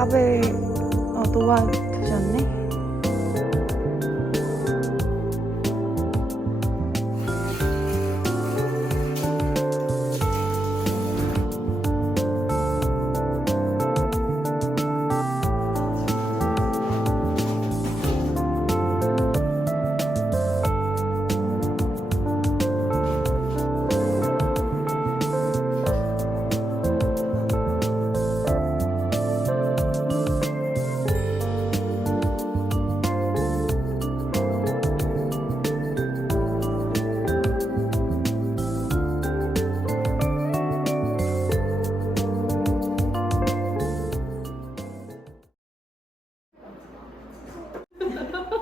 밥을 어, 놓아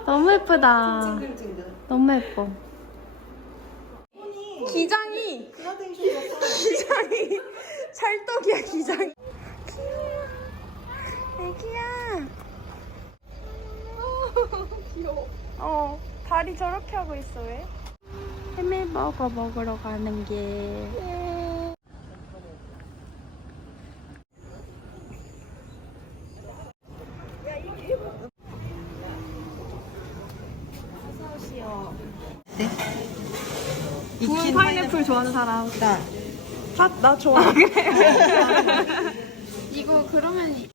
너무 예쁘다. 너무 예뻐. 기장이 기장이 찰떡이야 기장이. 애기야. 귀여워. 어 다리 저렇게 하고 있어 왜? 해밀버거 먹으러 가는 길. 구운 파인애플 좋아하는 사람. 나. 아, 나 좋아. 이거 그러면 이-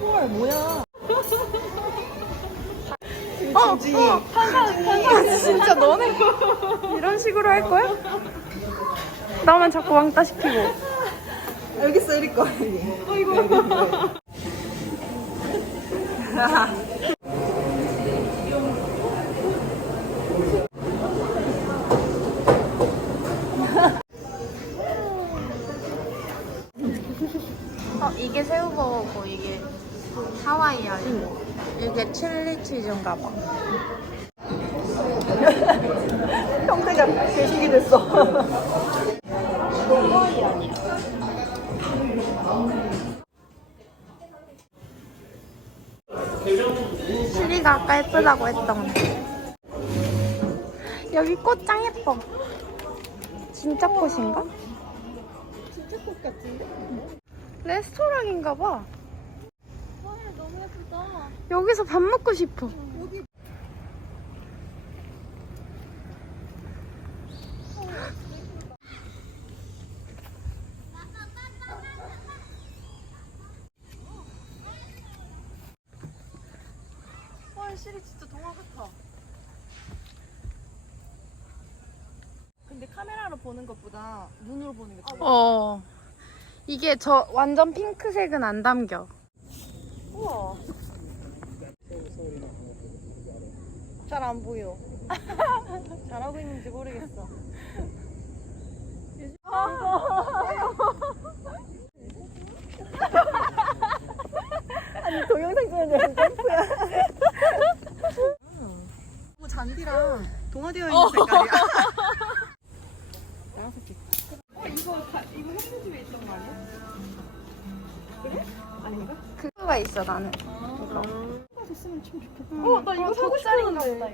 헐 뭐야? 어, 어, 탄산, 탄산. 진짜 너네 이런 식으로 할 거야? 나만 자꾸 왕따 시키고. 알겠어 이럴 거 여기. 어, 이게 새우버거고 이게 하와이안이고 이게 칠리 치즈인가 봐. 형태가 개식이 됐어. 실이가 아까 예쁘다고 했던 여기 꽃 짱 예뻐. 진짜 꽃인가? 진짜 꽃 같은데? 레스토랑인가 봐. 여기서 밥 먹고 싶어. 와 실이 진짜 동화 같아. 근데 카메라로 보는 것보다 눈으로 보는 게 좋아. 어. 이게 저 완전 핑크색은 안 담겨. 우와. 잘 안 보여. 잘하고 있는지 모르겠어. 아니 동영상 찍는 점프야. 뭐 잔디랑 동화되어 있는 색깔이야. 나랑 섞여. 어 이거 다, 이거 형네 집에 있던 거 아니야? 그래? 아닌가? 그거가 있어 나는. 이거. 됐으면 참 좋겠다. 어, 나 이거 사고 싶었는데.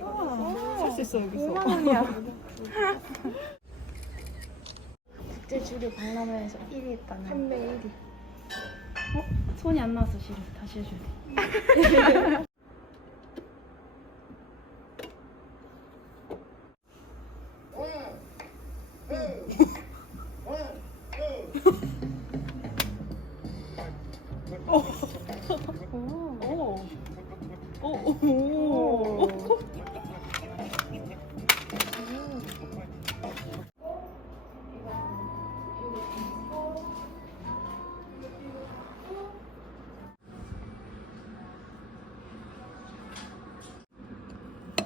살수 있어, 여기서. 5만 원이야. 국제 주류 박람회에서 1위 했다는. 판매 1위. 어? 손이 안 나왔어 실은 다시 해줘야 돼.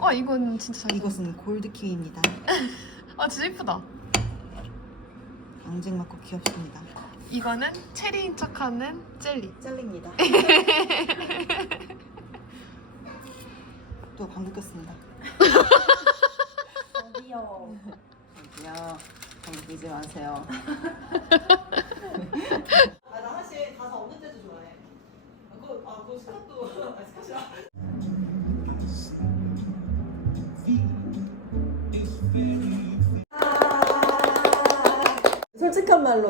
어 이건 진짜 잘. 이것은 골드키위입니다. 아 진짜 예쁘다. 앙증 맞고 귀엽습니다. 이거는 체리인 척하는 젤리. 젤리입니다. 또 방구 꼈습니다. 귀여워. 저기요. 방구 끼지 마세요.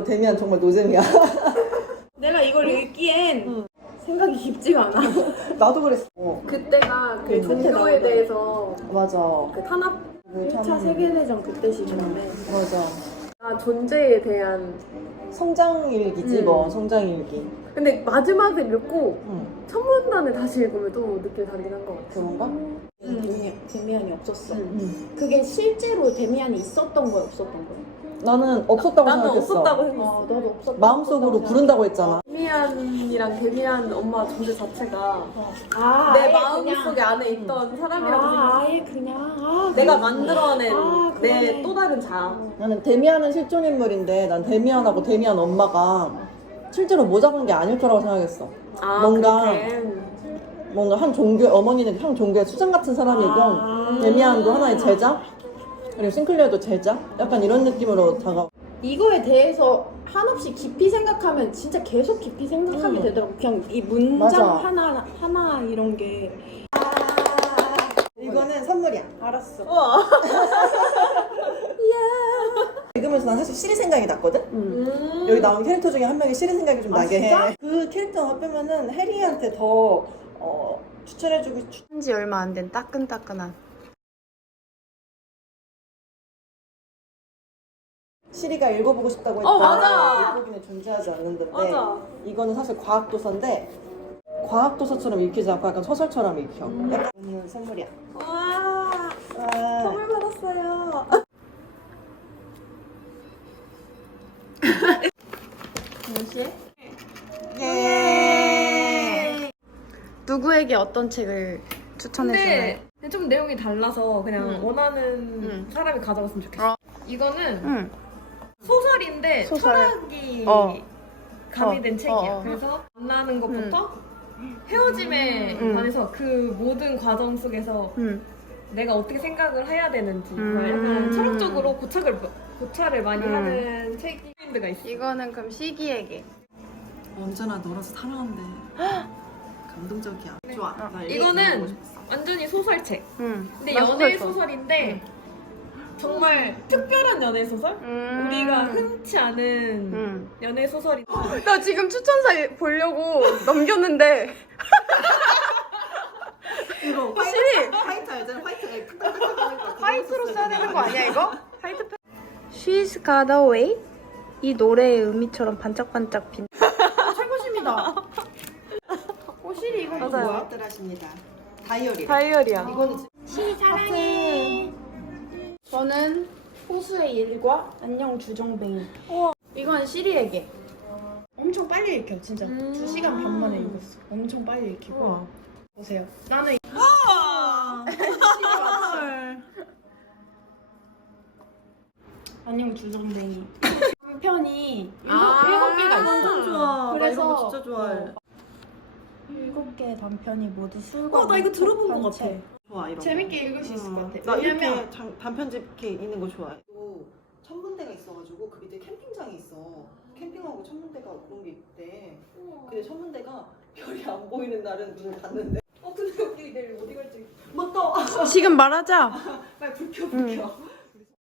말로 데미안 정말 노잼이야. 내가 이걸 읽기엔 생각이 깊지가 않아. 나도 그랬어. 어, 그때가 그 음. 종교에 대해서 맞아. 그 탄압 그 1차 참- 세계대전 그때 시절인데 맞아. 아, 존재에 대한 성장일기지 음. 뭐 성장일기. 근데 마지막에 읽고 응. 첫 문단을 다시 읽으면 또 느낌이 다르긴 한 것 같아 그런가? 데미안, 데미안이 없었어. 응. 그게 실제로 데미안이 있었던 거야, 없었던 거야? 나는 없었다고 나는 생각했어. 없었다고 아, 생각했어 나도 없었던 마음속으로 없었다고 부른다고 했잖아. 데미안이랑 데미안 엄마 존재 자체가 아, 내 아예 마음속에 그냥- 안에 있던 사람이라고 생각해 아, 아예 그냥 아, 내가. 만들어낸 아, 내 그러네. 또 다른 자아 나는 데미안은 실존 인물인데 난 데미안하고 데미안 엄마가 실제로 모자란 게 아닐 거라고 생각했어. 아 뭔가 그렇게 뭔가 한 종교 어머니는 한 종교의 수장 같은 사람이고 아. 데미안도 하나의 제자 그리고 싱클리어도 제자 약간 이런 느낌으로 다가. 이거에 대해서 한없이 깊이 생각하면 진짜 계속 깊이 생각하게 음. 되더라고. 그냥 이 문장 맞아. 하나 하나 이런 게. 이거는 선물이야. 알았어. 읽으면서 난 사실 시리 생각이 났거든. 음. 여기 나온 캐릭터 중에 한 명이 시리 생각이 좀 아, 나게 진짜? 해. 그 캐릭터 빼면은 해리한테 더 어, 추천해주고 추... 한지 얼마 안 된 따끈따끈한 시리가 읽어보고 싶다고 했다. 어, 맞아. 물고기는 존재하지 않는데 맞아. 이거는 사실 과학 도서인데 과학 도서처럼 읽히지 않고 약간 소설처럼 읽혀. 약간 음, 선물이야. 와 와. 선물 받았어요 무시해? 예. 누구에게 어떤 책을 추천해 주나요? 근데 좀 내용이 달라서 그냥 음. 원하는 음. 사람이 가져갔으면 좋겠어. 어. 이거는 응 소설인데 소설. 철학이 어. 가미된 어, 책이야. 어, 어. 그래서 만나는 것부터 헤어짐에 음. 관해서 그 모든 과정 속에서 응. 내가 어떻게 생각을 해야 되는지 음. 약간 철학적으로 고착을 고찰을 많이 음. 하는 책이 가 있어. 이거는 그럼 시기에게 언제나 너라서 사랑한대. 감동적이야. 좋아. 나 네. 이거는 완전히 소설책. 응 근데 나 연애 소설 소설인데 정말 특별한 연애 소설? 음. 우리가 흔치 않은 응. 연애 소설이 나 지금 추천사 보려고 넘겼는데 이거 시리 화이트 알잖아. 화이트. 화이트로 써야 되는 거 아니야 이거? 화이트 펜 She's got away 이 노래의 의미처럼 반짝반짝 빛 최고심이다. 오실이 이거 맞아요. 뭐야? 하십니다. 다이어리. 다이어리야 이거는 시 사랑해. 저는 호수의 일과 안녕 주정뱅이. 이건 시리에게. 엄청 빨리 읽혀 진짜. 음. 두 시간 반 만에 읽었어. 엄청 빨리 읽히고. 보세요. 나는 안녕 주정뱅이. 단편이 일곱, 일곱 개가 있어. 완전 좋아. 나 이런 거 그래서 진짜 좋아해. 어, 일곱 개의 단편이 모두 술과 어, 나 이거 들어본 것한 같아. 채. 좋아 이런 거. 재밌게 읽을 수 있을 것 같아. 나 왜냐면 이렇게 장- 단편집 이렇게 있는 거 좋아해. 또 천문대가 있어가지고 그 밑에 캠핑장이 있어. 캠핑하고 천문대가 그런 게 있대. 근데 천문대가 별이 안 보이는 날은 문을 닫는데. 어 근데 여기 내일 어디 갈지 맞다. 지금 말하자 빨리 불 켜, 불 켜.